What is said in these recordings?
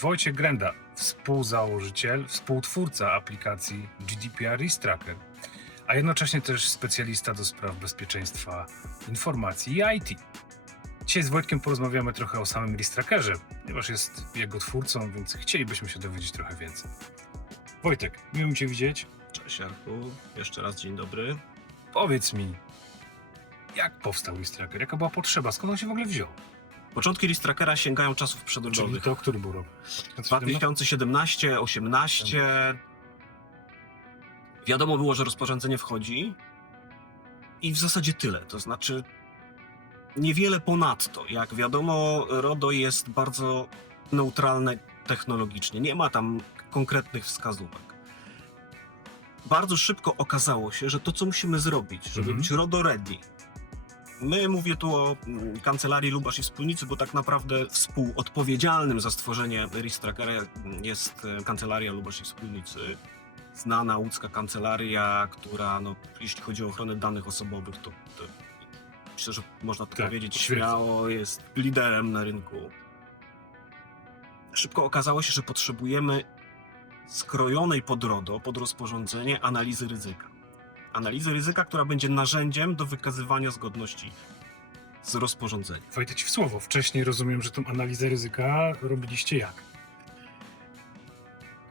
Wojciech Grenda, współzałożyciel, współtwórca aplikacji GDPR Risk Tracker, a jednocześnie też specjalista do spraw bezpieczeństwa informacji i IT. Dzisiaj z Wojtkiem porozmawiamy trochę o samym Risk Trackerze, ponieważ jest jego twórcą, więc chcielibyśmy się dowiedzieć trochę więcej. Wojtek, miło mi Cię widzieć. Cześć Jarku, jeszcze raz dzień dobry. Powiedz mi, jak powstał Risk Tracker? Jaka była potrzeba? Skąd on się w ogóle wziął? Początki Ristrackera sięgają czasów Czyli przedrogowych. to, który był rok? 2017, 18. Wiadomo było, że rozporządzenie wchodzi i w zasadzie tyle. To znaczy niewiele ponadto. Jak wiadomo, RODO jest bardzo neutralne technologicznie. Nie ma tam konkretnych wskazówek. Bardzo szybko okazało się, że to, co musimy zrobić, żeby Mhm. być RODO ready, My mówię tu o mm, kancelarii Lubasz i Wspólnicy, bo tak naprawdę współodpowiedzialnym za stworzenie Risk Trackera jest e, kancelaria Lubasz i Wspólnicy. Znana łódzka kancelaria, która, no, jeśli chodzi o ochronę danych osobowych, to, to myślę, że można to Tak, powiedzieć śmiało, jest liderem na rynku. Szybko okazało się, że potrzebujemy skrojonej pod RODO, pod rozporządzenie analizy ryzyka analizy ryzyka, która będzie narzędziem do wykazywania zgodności z rozporządzeniem. Wejdę ci w słowo. Wcześniej rozumiem, że tą analizę ryzyka robiliście jak?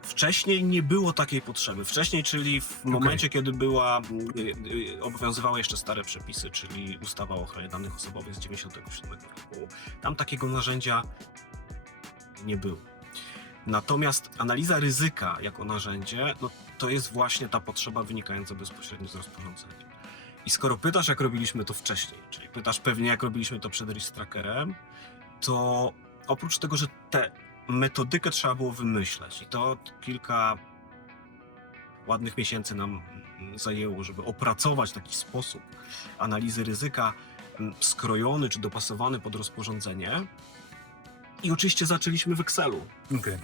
Wcześniej nie było takiej potrzeby. Wcześniej, czyli w momencie, kiedy była, y, y, obowiązywały jeszcze stare przepisy, czyli ustawa o ochronie danych osobowych z 97 roku, tam takiego narzędzia nie było. Natomiast analiza ryzyka jako narzędzie, no to jest właśnie ta potrzeba wynikająca bezpośrednio z rozporządzenia. I skoro pytasz, jak robiliśmy to wcześniej, czyli pytasz pewnie, jak robiliśmy to przed Risk Trackerem, to oprócz tego, że tę metodykę trzeba było wymyśleć i to kilka ładnych miesięcy nam zajęło, żeby opracować taki sposób analizy ryzyka skrojony czy dopasowany pod rozporządzenie. I oczywiście zaczęliśmy w Excelu Okej.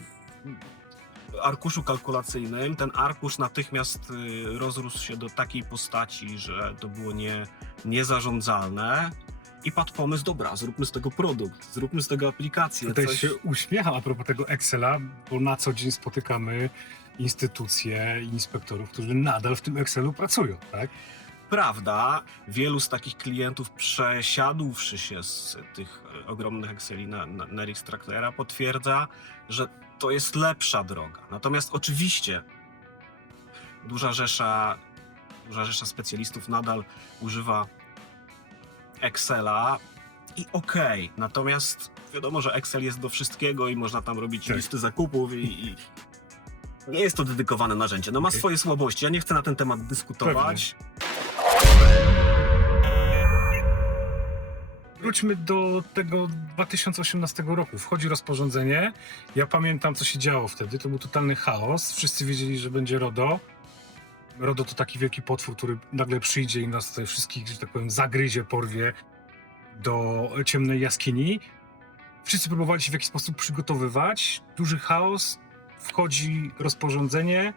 Arkuszu kalkulacyjnym. Ten arkusz natychmiast y, rozrósł się do takiej postaci, że to było nie, niezarządzalne. I padł pomysł, dobra, zróbmy z tego produkt, zróbmy z tego aplikację. Tutaj coś- się uśmiecham a propos tego Excela, bo na co dzień spotykamy instytucje i inspektorów, którzy nadal w tym Excelu pracują, tak? Prawda, wielu z takich klientów przesiadłszy się z tych e, ogromnych Exceli na, na, na potwierdza, że to jest lepsza droga. Natomiast oczywiście duża rzesza, duża rzesza specjalistów nadal używa Excela i okej, natomiast wiadomo, że Excel jest do wszystkiego i można tam robić Tak. listy zakupów i, i nie jest to dedykowane narzędzie. No ma Okej. swoje słabości. Ja nie chcę na ten temat dyskutować. Wróćmy do tego 2018 roku. Wchodzi rozporządzenie. Ja pamiętam, co się działo wtedy. To był totalny chaos. Wszyscy wiedzieli, że będzie RODO. RODO to taki wielki potwór, który nagle przyjdzie i nas tutaj wszystkich, że tak powiem, zagryzie, porwie do ciemnej jaskini. Wszyscy próbowali się w jakiś sposób przygotowywać. Duży chaos. Wchodzi rozporządzenie.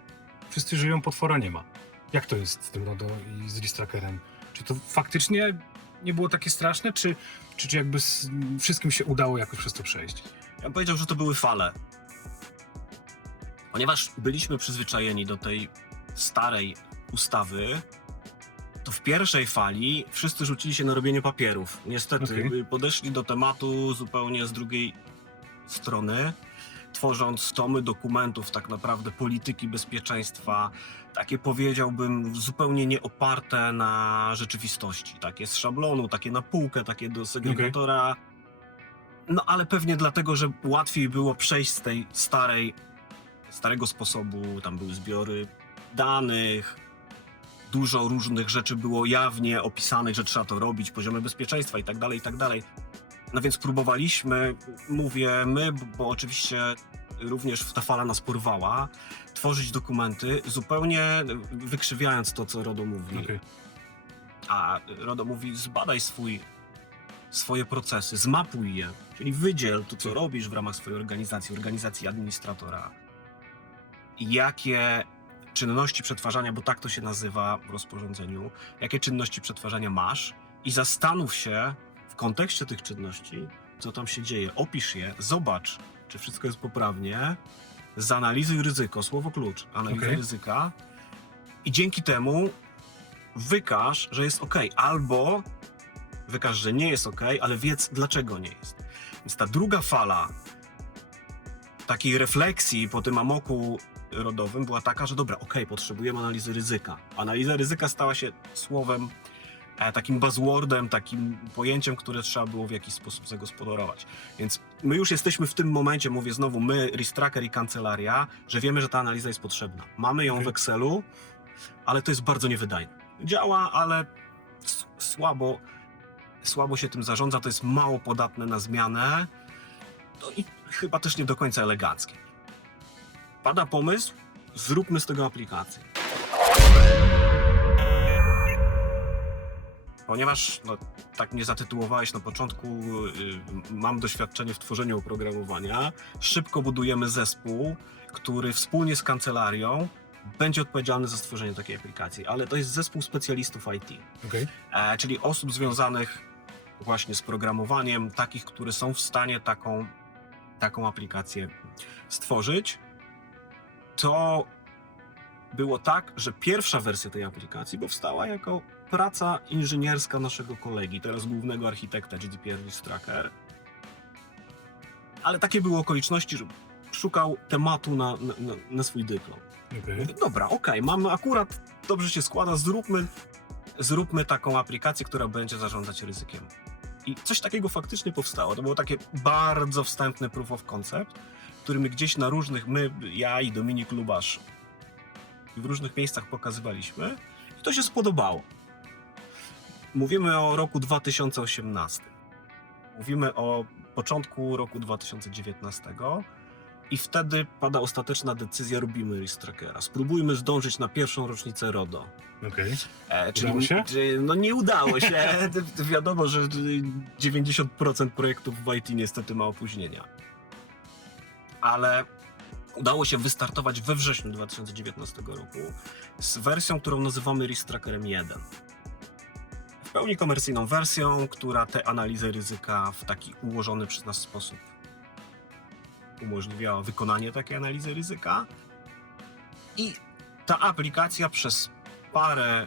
Wszyscy żyją, potwora nie ma. Jak to jest z tym RODO i z Ristrackerem? Czy to faktycznie nie było takie straszne, czy, czy, czy jakby z, wszystkim się udało jakoś przez to przejść? Ja bym powiedział, że to były fale. Ponieważ byliśmy przyzwyczajeni do tej starej ustawy, to w pierwszej fali wszyscy rzucili się na robienie papierów. Niestety Okej. podeszli do tematu zupełnie z drugiej strony, tworząc tomy dokumentów tak naprawdę polityki bezpieczeństwa, takie powiedziałbym zupełnie nie oparte na rzeczywistości, takie z szablonu, takie na półkę, takie do segregatora. No ale pewnie dlatego, że łatwiej było przejść z tej starej, starego sposobu, tam były zbiory danych, dużo różnych rzeczy było jawnie opisanych, że trzeba to robić, poziomy bezpieczeństwa i tak dalej, i tak dalej. No więc próbowaliśmy, mówię my, bo, oczywiście również ta fala nas porwała, tworzyć dokumenty zupełnie wykrzywiając to, co RODO mówi. Okej. A RODO mówi, zbadaj swój, swoje procesy, zmapuj je, czyli wydziel to, co robisz w ramach swojej organizacji, organizacji administratora. Jakie czynności przetwarzania, bo tak to się nazywa w rozporządzeniu, jakie czynności przetwarzania masz i zastanów się kontekście tych czynności, co tam się dzieje, opisz je, zobacz, czy wszystko jest poprawnie, zanalizuj ryzyko, słowo klucz, analiza Okej. ryzyka i dzięki temu wykaż, że jest ok, albo wykaż, że nie jest ok, ale wiedz dlaczego nie jest. Więc ta druga fala takiej refleksji po tym amoku rodowym była taka, że dobra, okej, potrzebujemy analizy ryzyka. Analiza ryzyka stała się słowem, takim buzzwordem, takim pojęciem, które trzeba było w jakiś sposób zagospodarować. Więc my już jesteśmy w tym momencie, mówię znowu, my, Ristracker i kancelaria, że wiemy, że ta analiza jest potrzebna. Mamy ją w Okej. Excelu, ale to jest bardzo niewydajne. Działa, ale słabo, słabo się tym zarządza, to jest mało podatne na zmianę, no i chyba też nie do końca eleganckie. Pada pomysł, zróbmy z tego aplikację. Ponieważ no, tak mnie zatytułowałeś na początku, y, mam doświadczenie w tworzeniu oprogramowania, szybko budujemy zespół, który wspólnie z kancelarią będzie odpowiedzialny za stworzenie takiej aplikacji, ale to jest zespół specjalistów IT Okej. e, czyli osób związanych właśnie z programowaniem, takich, które są w stanie taką, taką aplikację stworzyć. To było tak, że pierwsza wersja tej aplikacji powstała jako praca inżynierska naszego kolegi, teraz głównego architekta GDPR Tracker. Ale takie były okoliczności, że szukał tematu na, na, na- swój dyplom. Mówię, Dobra, okej, mamy akurat, dobrze się składa, zróbmy, zróbmy taką aplikację, która będzie zarządzać ryzykiem. I coś takiego faktycznie powstało. To było takie bardzo wstępne proof of concept, który my gdzieś na różnych, my, ja i Dominik Lubasz, w różnych miejscach pokazywaliśmy i to się spodobało. Mówimy o roku 2018. Mówimy o początku roku 2019 i wtedy pada ostateczna decyzja, robimy Ristrackera. Spróbujmy zdążyć na pierwszą rocznicę RODO. Okej. E, Udało się? Czy, no nie udało się. Wiadomo, że 90% projektów w IT niestety ma opóźnienia. Ale udało się wystartować we wrześniu 2019 roku z wersją, którą nazywamy Ristrackerem 1. Pełni komercyjną wersją, która te analizy ryzyka w taki ułożony przez nas sposób umożliwiała wykonanie takiej analizy ryzyka. I ta aplikacja przez parę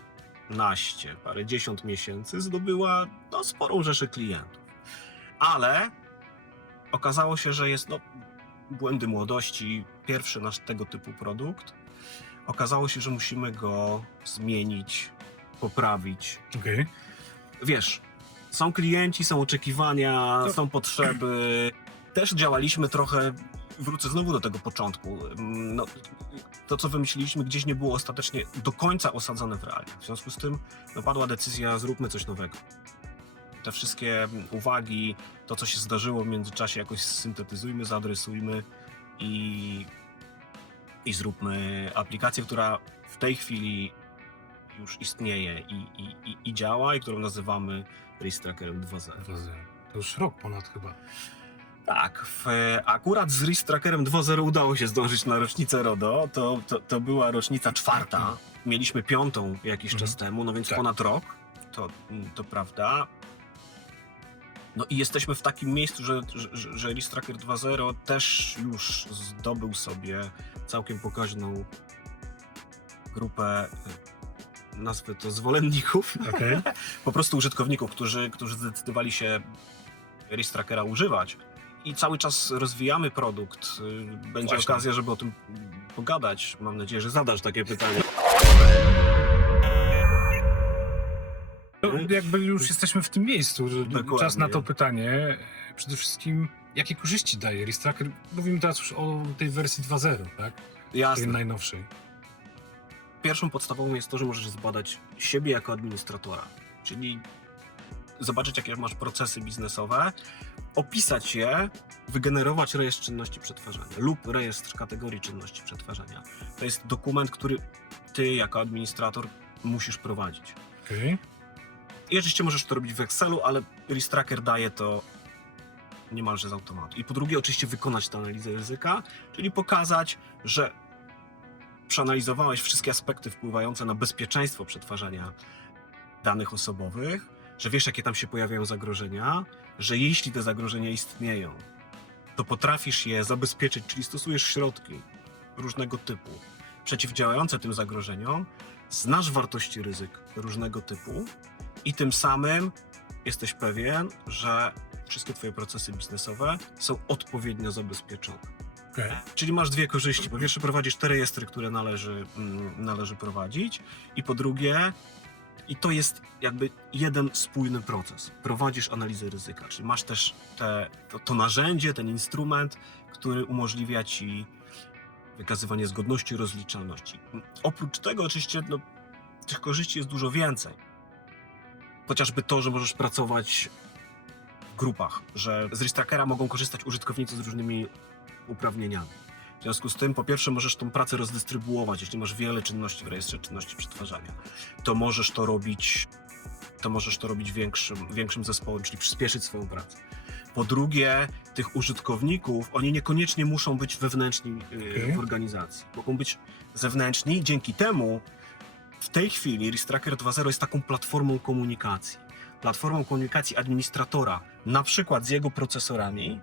naście, parę dziesiąt miesięcy zdobyła no, sporą rzeszę klientów. Ale okazało się, że jest no, błędy młodości, pierwszy nasz tego typu produkt. Okazało się, że musimy go zmienić, poprawić. Okej. Wiesz, są klienci, są oczekiwania, To- są potrzeby. Też działaliśmy trochę, wrócę znowu do tego początku. Mm, No, to, co wymyśliliśmy, gdzieś nie było ostatecznie do końca osadzone w realiach. W związku z tym no, padła decyzja, zróbmy coś nowego. Te wszystkie uwagi, to, co się zdarzyło w międzyczasie, jakoś syntetyzujmy, zaadresujmy i, i zróbmy aplikację, która w tej chwili już istnieje i, i, i, i działa, i którą nazywamy Racetrackerem 2.0. To już rok ponad chyba. Tak, w, akurat z Racetrackerem 2.0 udało się zdążyć na rocznicę RODO. To, to, to była rocznica czwarta. Mieliśmy piątą jakiś Mhm. czas temu, no więc Tak. ponad rok. To, to prawda. No i jesteśmy w takim miejscu, że, że, że- że Racetracker 2.0 też już zdobył sobie całkiem pokaźną grupę, nazwę to zwolenników, Okej. po prostu użytkowników, którzy, którzy zdecydowali się Racetrackera używać. I cały czas rozwijamy produkt. Y, Będzie Właśnie. okazja, żeby o tym pogadać. Mam nadzieję, że zadasz takie pytanie. No, jakby już jesteśmy w tym miejscu, że Dokładnie. czas na to pytanie. Przede wszystkim, jakie korzyści daje Ristracker? Mówimy teraz już o tej wersji 2.0, tak? Tej Jasne. najnowszej. Pierwszą podstawową jest to, że możesz zbadać siebie jako administratora. Czyli zobaczyć, jakie masz procesy biznesowe, opisać je, wygenerować rejestr czynności przetwarzania lub rejestr kategorii czynności przetwarzania. To jest dokument, który ty jako administrator musisz prowadzić. Okej. I oczywiście możesz to robić w Excelu, ale Ristracker daje to niemalże z automatu. I po drugie, oczywiście wykonać tę analizę ryzyka, czyli pokazać, że przeanalizowałeś wszystkie aspekty wpływające na bezpieczeństwo przetwarzania danych osobowych, że wiesz, jakie tam się pojawiają zagrożenia, że jeśli te zagrożenia istnieją, to potrafisz je zabezpieczyć, czyli stosujesz środki różnego typu przeciwdziałające tym zagrożeniom, znasz wartości ryzyk różnego typu i tym samym jesteś pewien, że wszystkie Twoje procesy biznesowe są odpowiednio zabezpieczone. Okej. Czyli masz dwie korzyści. Po pierwsze, prowadzisz te rejestry, które należy, mm, należy prowadzić, i po drugie, i to jest jakby jeden spójny proces. Prowadzisz analizę ryzyka, czyli masz też te, to, to narzędzie, ten instrument, który umożliwia ci wykazywanie zgodności, rozliczalności. Oprócz tego, oczywiście, no, tych korzyści jest dużo więcej. Chociażby to, że możesz pracować w grupach, że z Ristrackera mogą korzystać użytkownicy z różnymi uprawnieniami. W związku z tym, po pierwsze, możesz tą pracę rozdystrybuować. Jeśli masz wiele czynności w rejestrze czynności przetwarzania, to możesz to robić, to możesz to robić większym, większym zespołem, czyli przyspieszyć swoją pracę. Po drugie, tych użytkowników, oni niekoniecznie muszą być wewnętrzni yy, Okej. w organizacji. Mogą być zewnętrzni. Dzięki temu w tej chwili Ristracker 2.0 jest taką platformą komunikacji. Platformą komunikacji administratora, na przykład z jego procesorami,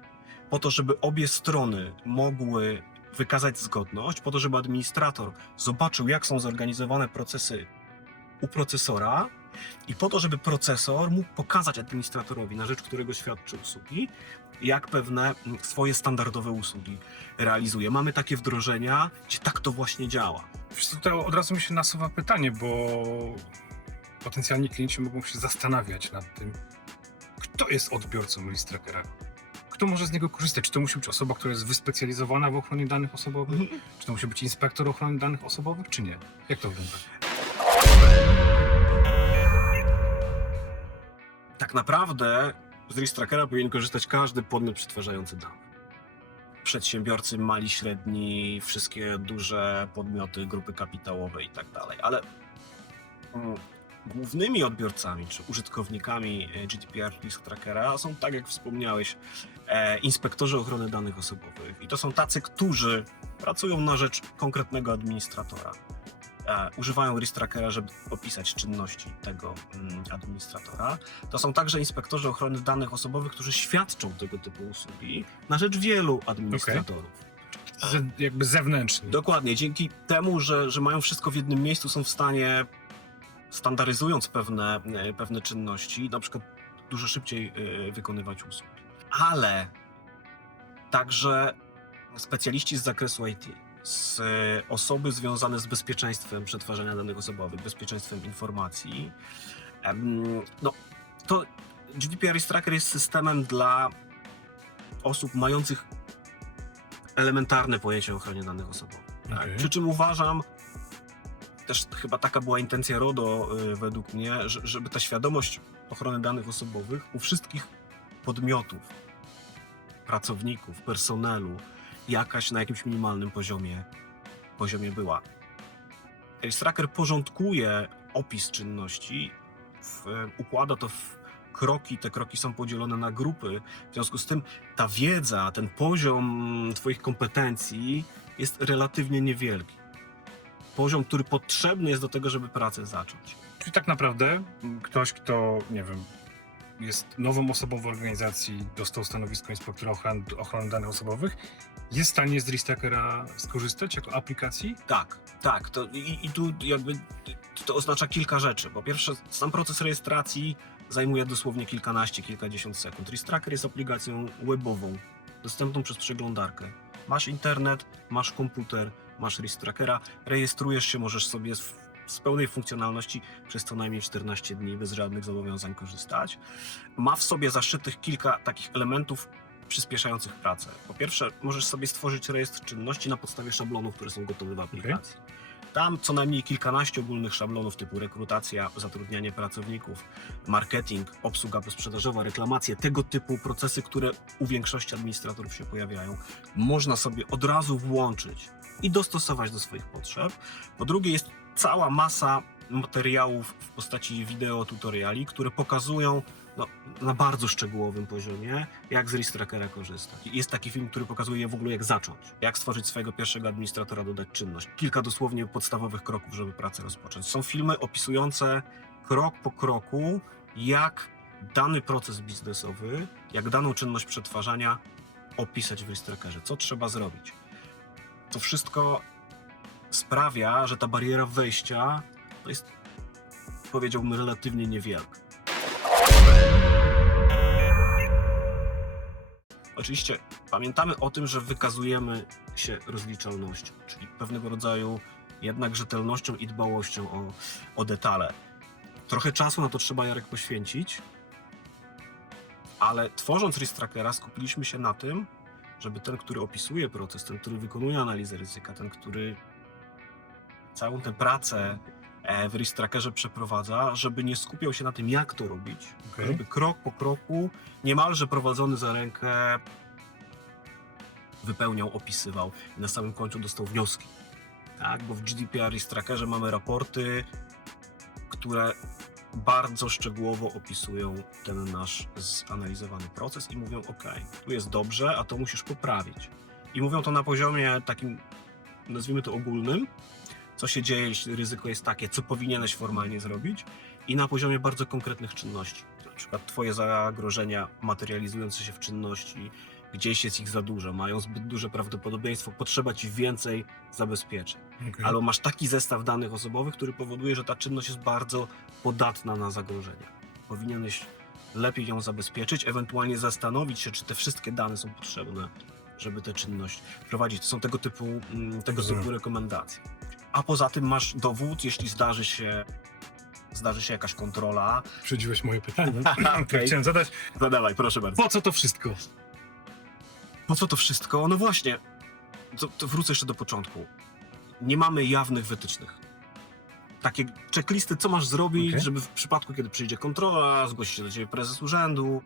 po to, żeby obie strony mogły wykazać zgodność, po to, żeby administrator zobaczył, jak są zorganizowane procesy u procesora i po to, żeby procesor mógł pokazać administratorowi, na rzecz którego świadczy usługi, jak pewne swoje standardowe usługi realizuje. Mamy takie wdrożenia, gdzie tak to właśnie działa. Tutaj od razu mi się nasuwa pytanie, bo potencjalni klienci mogą się zastanawiać nad tym, kto jest odbiorcą list trackera. Kto może z niego korzystać? Czy to musi być osoba, która jest wyspecjalizowana w ochronie danych osobowych? Czy to musi być inspektor ochrony danych osobowych, czy nie? Jak to wygląda? tak naprawdę z Ristrackera powinien korzystać każdy podmiot przetwarzający dane. Przedsiębiorcy, mali, średni, wszystkie duże podmioty, grupy kapitałowe i tak dalej. Ale mm, głównymi odbiorcami czy użytkownikami e, GDPR Risk Trackera są, tak jak wspomniałeś, e, inspektorzy ochrony danych osobowych. I to są tacy, którzy pracują na rzecz konkretnego administratora e, używają Ristrackera, żeby opisać czynności tego mm, administratora. To są także inspektorzy ochrony danych osobowych, którzy świadczą tego typu usługi na rzecz wielu administratorów. Ze, jakby zewnętrzny. Dokładnie, dzięki temu, że, że mają wszystko w jednym miejscu, są w stanie, standaryzując pewne, e, pewne czynności, na przykład dużo szybciej e, wykonywać usługi. Ale także specjaliści z zakresu IT, z e, osoby związane z bezpieczeństwem przetwarzania danych osobowych, bezpieczeństwem informacji, no to GDPR Risk Tracker jest systemem dla osób mających elementarne pojęcie o ochronie danych osobowych. Tak? Okej. Przy czym uważam, też chyba taka była intencja RODO y, według mnie, że, żeby ta świadomość ochrony danych osobowych u wszystkich podmiotów, pracowników, personelu jakaś na jakimś minimalnym poziomie, poziomie była. Tracker porządkuje opis czynności, w, układa to w kroki, te kroki są podzielone na grupy, w związku z tym ta wiedza, ten poziom Twoich kompetencji jest relatywnie niewielki. Poziom, który potrzebny jest do tego, żeby pracę zacząć. Czyli tak naprawdę ktoś, kto, nie wiem, jest nową osobą w organizacji, dostał stanowisko inspektora ochrony, ochrony danych osobowych, jest w stanie z Ristackera skorzystać jako aplikacji? Tak, tak. To, i, I tu jakby to oznacza kilka rzeczy. Po pierwsze, sam proces rejestracji zajmuje dosłownie kilkanaście, kilkadziesiąt sekund. Ristracker jest aplikacją webową, dostępną przez przeglądarkę. Masz internet, masz komputer, masz Ristrackera, rejestrujesz się, możesz sobie z, z pełnej funkcjonalności przez co najmniej 14 dni bez żadnych zobowiązań korzystać. Ma w sobie zaszytych kilka takich elementów przyspieszających pracę. Po pierwsze, możesz sobie stworzyć rejestr czynności na podstawie szablonów, które są gotowe w aplikacji. Tam co najmniej kilkanaście ogólnych szablonów typu rekrutacja, zatrudnianie pracowników, marketing, obsługa posprzedażowa, reklamacje, tego typu procesy, które u większości administratorów się pojawiają, można sobie od razu włączyć i dostosować do swoich potrzeb. Po drugie, jest cała masa materiałów w postaci wideo tutoriali, które pokazują no, na bardzo szczegółowym poziomie, jak z Ristrackera korzystać. Jest taki film, który pokazuje w ogóle jak zacząć, jak stworzyć swojego pierwszego administratora, dodać czynność. Kilka dosłownie podstawowych kroków, żeby pracę rozpocząć. Są filmy opisujące krok po kroku, jak dany proces biznesowy, jak daną czynność przetwarzania opisać w Ristrackerze, co trzeba zrobić. To wszystko sprawia, że ta bariera wejścia to jest, powiedziałbym, relatywnie niewielka. Oczywiście pamiętamy o tym, że wykazujemy się rozliczalnością, czyli pewnego rodzaju jednak rzetelnością i dbałością o, o detale. Trochę czasu na to trzeba Jarek poświęcić, ale tworząc Ristrackera skupiliśmy się na tym, żeby ten, który opisuje proces, ten, który wykonuje analizę ryzyka, ten, który całą tę pracę e, w Ristrackerze przeprowadza, żeby nie skupiał się na tym, jak to robić, Okej. żeby krok po kroku, niemalże prowadzony za rękę, wypełniał, opisywał i na samym końcu dostał wnioski. Tak, bo w GDPR i Trackerze mamy raporty, które bardzo szczegółowo opisują ten nasz zanalizowany proces i mówią: OK, tu jest dobrze, a to musisz poprawić. I mówią to na poziomie takim, nazwijmy to ogólnym, co się dzieje, jeśli ryzyko jest takie, co powinieneś formalnie zrobić, i na poziomie bardzo konkretnych czynności. Na przykład Twoje zagrożenia materializujące się w czynności, gdzieś jest ich za dużo, mają zbyt duże prawdopodobieństwo, potrzeba Ci więcej zabezpieczeń. Okej. Albo masz taki zestaw danych osobowych, który powoduje, że ta czynność jest bardzo podatna na zagrożenia. Powinieneś lepiej ją zabezpieczyć, ewentualnie zastanowić się, czy te wszystkie dane są potrzebne, żeby tę czynność prowadzić. To są tego typu, mm, tego typu rekomendacje. A poza tym masz dowód, jeśli zdarzy się, zdarzy się jakaś kontrola. Przedziłeś moje pytanie. Okej. Chciałem zadać, Zadawaj, proszę bardzo. po co to wszystko? Po co to wszystko? No właśnie, to, to wrócę jeszcze do początku. Nie mamy jawnych wytycznych. Takie checklisty, co masz zrobić, Okej. żeby w przypadku, kiedy przyjdzie kontrola, zgłosi się do ciebie prezes urzędu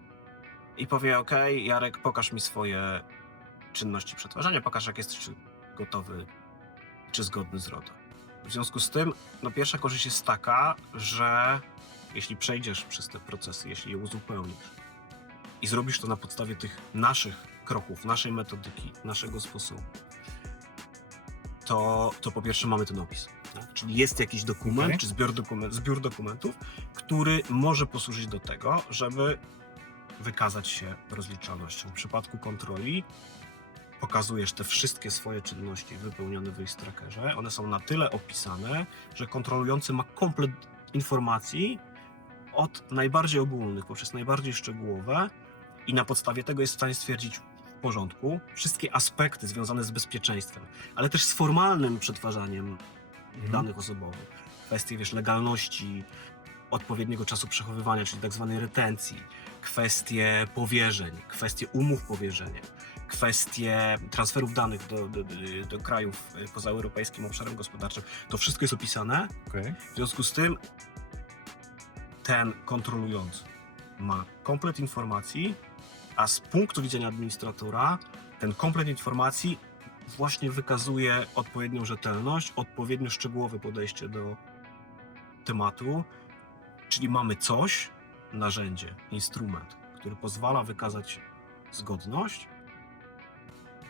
i powie: OK, Jarek, pokaż mi swoje czynności przetwarzania, pokaż, jak jesteś gotowy czy zgodny z RODO. W związku z tym, no pierwsza korzyść jest taka, że jeśli przejdziesz przez te procesy, jeśli je uzupełnisz i zrobisz to na podstawie tych naszych kroków, naszej metodyki, naszego sposobu, to, to po pierwsze mamy ten opis. Tak? Czyli jest jakiś dokument, Okej. czy zbiór, dokument, zbiór dokumentów, który może posłużyć do tego, żeby wykazać się rozliczalnością. W przypadku kontroli pokazujesz te wszystkie swoje czynności wypełnione w Trackerze. One są na tyle opisane, że kontrolujący ma komplet informacji od najbardziej ogólnych poprzez najbardziej szczegółowe i na podstawie tego jest w stanie stwierdzić porządku wszystkie aspekty związane z bezpieczeństwem, ale też z formalnym przetwarzaniem Mhm. danych osobowych. Kwestie, wiesz, legalności, odpowiedniego czasu przechowywania, czyli tak zwanej retencji, kwestie powierzeń, kwestie umów powierzenia, kwestie transferów danych do, do, do, krajów poza europejskim obszarem gospodarczym. To wszystko jest opisane. Okej. W związku z tym ten kontrolujący ma komplet informacji, a z punktu widzenia administratora ten komplet informacji właśnie wykazuje odpowiednią rzetelność, odpowiednio szczegółowe podejście do tematu, czyli mamy coś, narzędzie, instrument, który pozwala wykazać zgodność,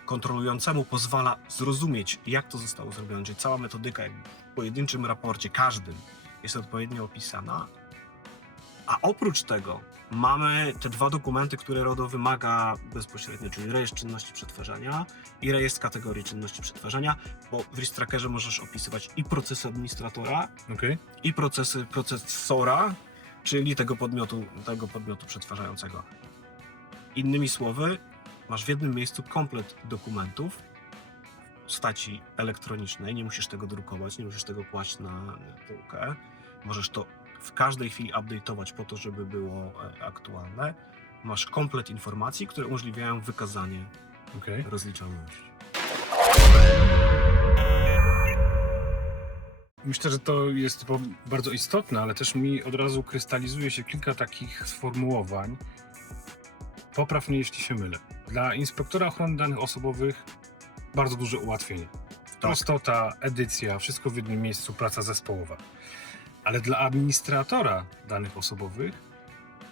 kontrolującemu pozwala zrozumieć, jak to zostało zrobione, czyli cała metodyka w pojedynczym raporcie, każdym, jest odpowiednio opisana. A oprócz tego mamy te dwa dokumenty, które RODO wymaga bezpośrednio, czyli rejestr czynności przetwarzania i rejestr kategorii czynności przetwarzania, bo w Ristrackerze możesz opisywać i procesy administratora, Okej. i procesy procesora, czyli tego podmiotu, tego podmiotu przetwarzającego. Innymi słowy, masz w jednym miejscu komplet dokumentów w postaci elektronicznej, nie musisz tego drukować, nie musisz tego kłaść na półkę. Możesz to w każdej chwili update'ować po to, żeby było e, aktualne. Masz komplet informacji, które umożliwiają wykazanie Okej. rozliczalności. Myślę, że to jest bardzo istotne, ale też mi od razu krystalizuje się kilka takich sformułowań. Popraw mnie, jeśli się mylę. Dla inspektora ochrony danych osobowych bardzo duże ułatwienie. Prostota, edycja, wszystko w jednym miejscu, praca zespołowa. Ale dla administratora danych osobowych,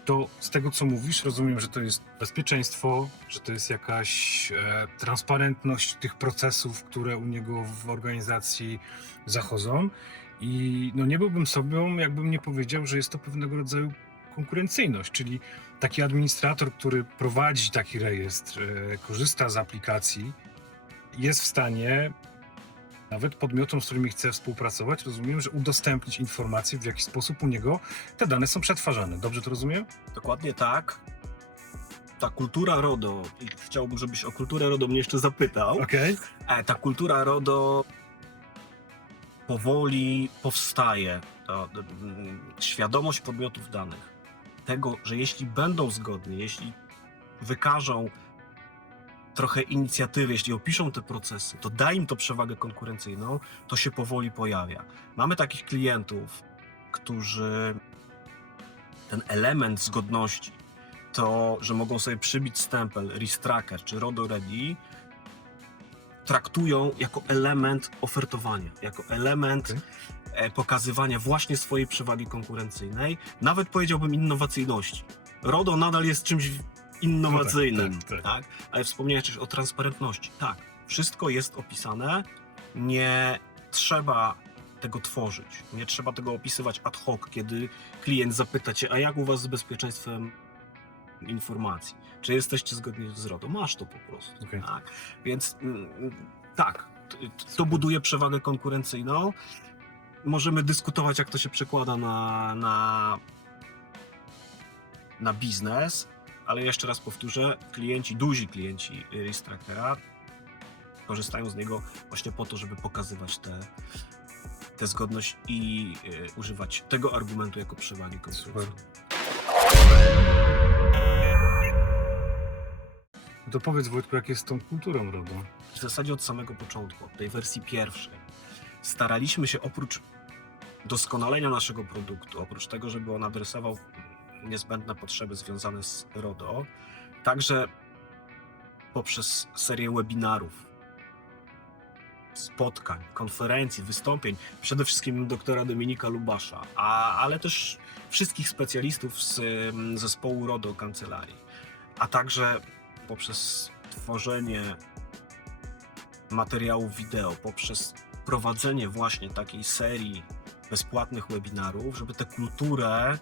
to z tego co mówisz, rozumiem, że to jest bezpieczeństwo, że to jest jakaś e, transparentność tych procesów, które u niego w organizacji zachodzą. I no nie byłbym sobą, jakbym nie powiedział, że jest to pewnego rodzaju konkurencyjność, czyli taki administrator, który prowadzi taki rejestr, e, korzysta z aplikacji, jest w stanie nawet podmiotom, z którymi chce współpracować, rozumiem, że udostępnić informacje, w jaki sposób u niego te dane są przetwarzane. Dobrze to rozumiem? Dokładnie tak. Ta kultura RODO, i chciałbym, żebyś o kulturę RODO mnie jeszcze zapytał. Okej. E, ta kultura RODO powoli powstaje. Mm, świadomość podmiotów danych. Tego, że jeśli będą zgodni, jeśli wykażą trochę inicjatywy, jeśli opiszą te procesy, to da im to przewagę konkurencyjną, to się powoli pojawia. Mamy takich klientów, którzy ten element zgodności, to, że mogą sobie przybić stempel Ristracker czy RODO Ready, traktują jako element ofertowania, jako element Okej. e, pokazywania właśnie swojej przewagi konkurencyjnej, nawet powiedziałbym innowacyjności. RODO nadal jest czymś innowacyjnym, tak, tak. tak? Ale wspomniałeś też o transparentności. Tak, wszystko jest opisane, nie trzeba tego tworzyć, nie trzeba tego opisywać ad hoc, kiedy klient zapyta cię, a jak u was z bezpieczeństwem informacji? Czy jesteście zgodni z RODO? Masz to po prostu. Okej. Tak? Więc mm, tak, to buduje przewagę konkurencyjną. Możemy dyskutować, jak to się przekłada na, na, na biznes, ale jeszcze raz powtórzę, klienci, duzi klienci Ristrackera korzystają z niego właśnie po to, żeby pokazywać tę te, tę zgodność i y, używać tego argumentu jako przewagi. No to powiedz Wojtku, jak jest z tą kulturą RODO? w zasadzie od samego początku, od tej wersji pierwszej, staraliśmy się oprócz doskonalenia naszego produktu, oprócz tego, żeby on adresował niezbędne potrzeby związane z RODO, także poprzez serię webinarów, spotkań, konferencji, wystąpień, przede wszystkim doktora Dominika Lubasza, a, ale też wszystkich specjalistów z mm, zespołu RODO kancelarii, a także poprzez tworzenie materiałów wideo, poprzez prowadzenie właśnie takiej serii bezpłatnych webinarów, żeby tę kulturę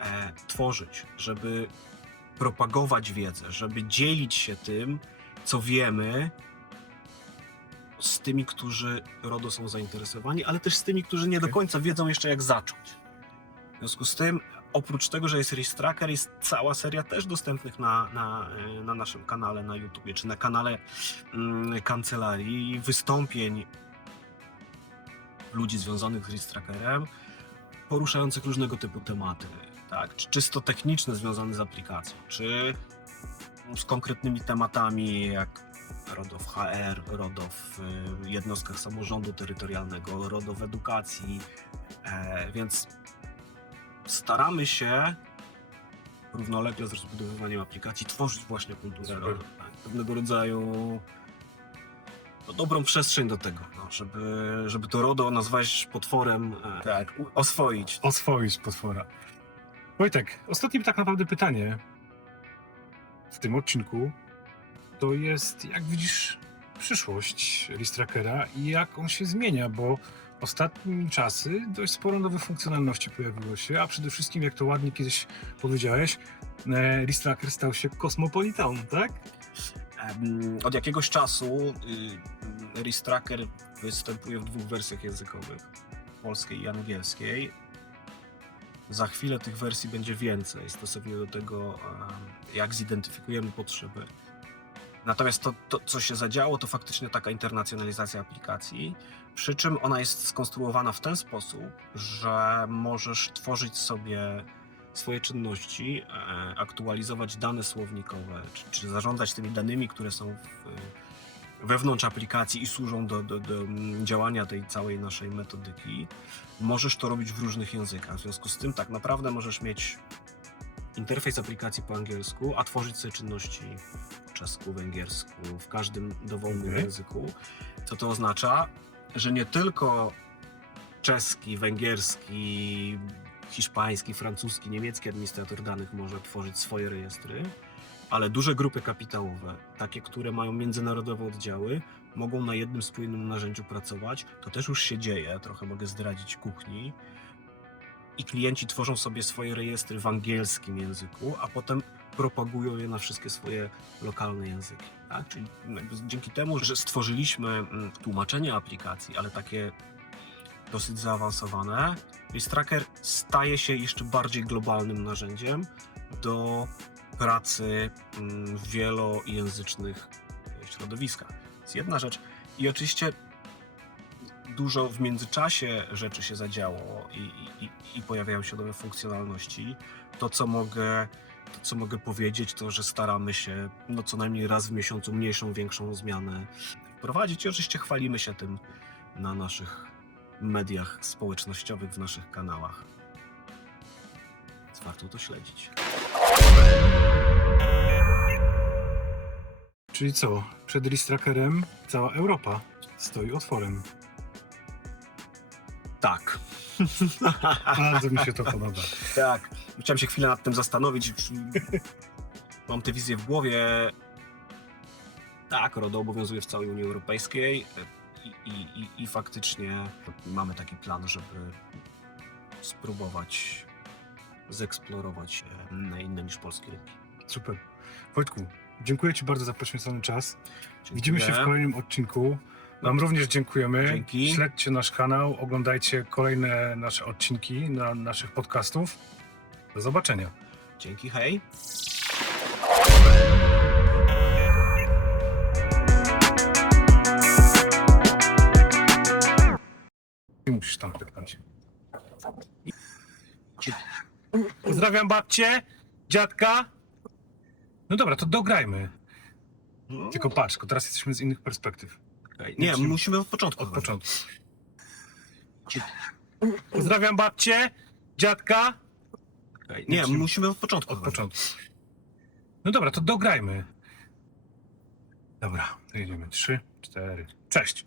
e, tworzyć, żeby propagować wiedzę, żeby dzielić się tym, co wiemy z tymi, którzy RODO są zainteresowani, ale też z tymi, którzy nie do końca wiedzą jeszcze jak zacząć. W związku z tym, oprócz tego, że jest Ristracker, jest cała seria też dostępnych na, na, e, na naszym kanale na YouTubie, czy na kanale mm, kancelarii, wystąpień ludzi związanych z Ristrackerem, poruszających różnego typu tematy, tak? czy czysto techniczne związane z aplikacją, czy z konkretnymi tematami jak RODO w HR, RODO w y, jednostkach samorządu terytorialnego, RODO w edukacji, e, więc staramy się równolegle z rozbudowywaniem aplikacji tworzyć właśnie kulturę. RODO. Tak? Pewnego rodzaju no, dobrą przestrzeń do tego, no, żeby, żeby to RODO nazwać potworem, e, tak, oswoić. Oswoić potwora. Wojtek, ostatnie tak naprawdę pytanie w tym odcinku to jest, jak widzisz przyszłość Listrackera i jak on się zmienia, bo ostatnimi czasy dość sporo nowych funkcjonalności pojawiło się, a przede wszystkim, jak to ładnie kiedyś powiedziałeś, e, Listracker stał się kosmopolitą, tak? Od jakiegoś czasu y, Ristracker występuje w dwóch wersjach językowych, polskiej i angielskiej. Za chwilę tych wersji będzie więcej, stosownie do tego, jak zidentyfikujemy potrzeby. Natomiast to, to, co się zadziało, to faktycznie taka internacjonalizacja aplikacji, przy czym ona jest skonstruowana w ten sposób, że możesz tworzyć sobie swoje czynności, e, aktualizować dane słownikowe, czy, czy zarządzać tymi danymi, które są w, wewnątrz aplikacji i służą do, do, do działania tej całej naszej metodyki. Możesz to robić w różnych językach. W związku z tym tak naprawdę możesz mieć interfejs aplikacji po angielsku, a tworzyć sobie czynności w czesku, węgiersku, w każdym dowolnym Okej. języku. Co to oznacza? Że nie tylko czeski, węgierski, hiszpański, francuski, niemiecki administrator danych może tworzyć swoje rejestry, ale duże grupy kapitałowe, takie, które mają międzynarodowe oddziały, mogą na jednym spójnym narzędziu pracować. To też już się dzieje, trochę mogę zdradzić kuchni. i klienci tworzą sobie swoje rejestry w angielskim języku, a potem propagują je na wszystkie swoje lokalne języki. Tak? Czyli dzięki temu, że stworzyliśmy mm, tłumaczenie aplikacji, ale takie dosyć zaawansowane, Race Tracker staje się jeszcze bardziej globalnym narzędziem do pracy mm, w wielojęzycznych środowiskach. To jest jedna rzecz. I oczywiście dużo w międzyczasie rzeczy się zadziało i, i, i- pojawiają się nowe funkcjonalności. To, co mogę, to, co mogę powiedzieć, to, że staramy się no, co najmniej raz w miesiącu mniejszą, większą zmianę wprowadzić i oczywiście chwalimy się tym na naszych mediach społecznościowych, w naszych kanałach. Warto to śledzić. Czyli co? Przed Ristrackerem cała Europa stoi otworem. Tak. Bardzo mi się to podoba. Tak. Chciałem się chwilę nad tym zastanowić. Mam tę wizję w głowie. Tak, RODO obowiązuje w całej Unii Europejskiej i, i, i, i faktycznie mamy taki plan, żeby spróbować zeksplorować na inne niż polskie rynki. Super. Wojtku, dziękuję Ci bardzo za poświęcony czas. Widzimy się w Dziękuję. kolejnym odcinku. Wam również dziękujemy. Dzięki. Śledźcie nasz kanał, oglądajcie kolejne nasze odcinki na naszych podcastów. Do zobaczenia. Dzięki, hej. Musisz tam pyknąć. Pozdrawiam babcię, dziadka. No dobra, to dograjmy. Tylko patrz, tylko teraz jesteśmy z innych perspektyw. Nie, musimy- musimy od początku. Od początku. Pozdrawiam babcię, dziadka. Nie, musimy- musimy od początku. Od początku. No dobra, to dograjmy. Dobra, jedziemy. Trzy, cztery. Cześć.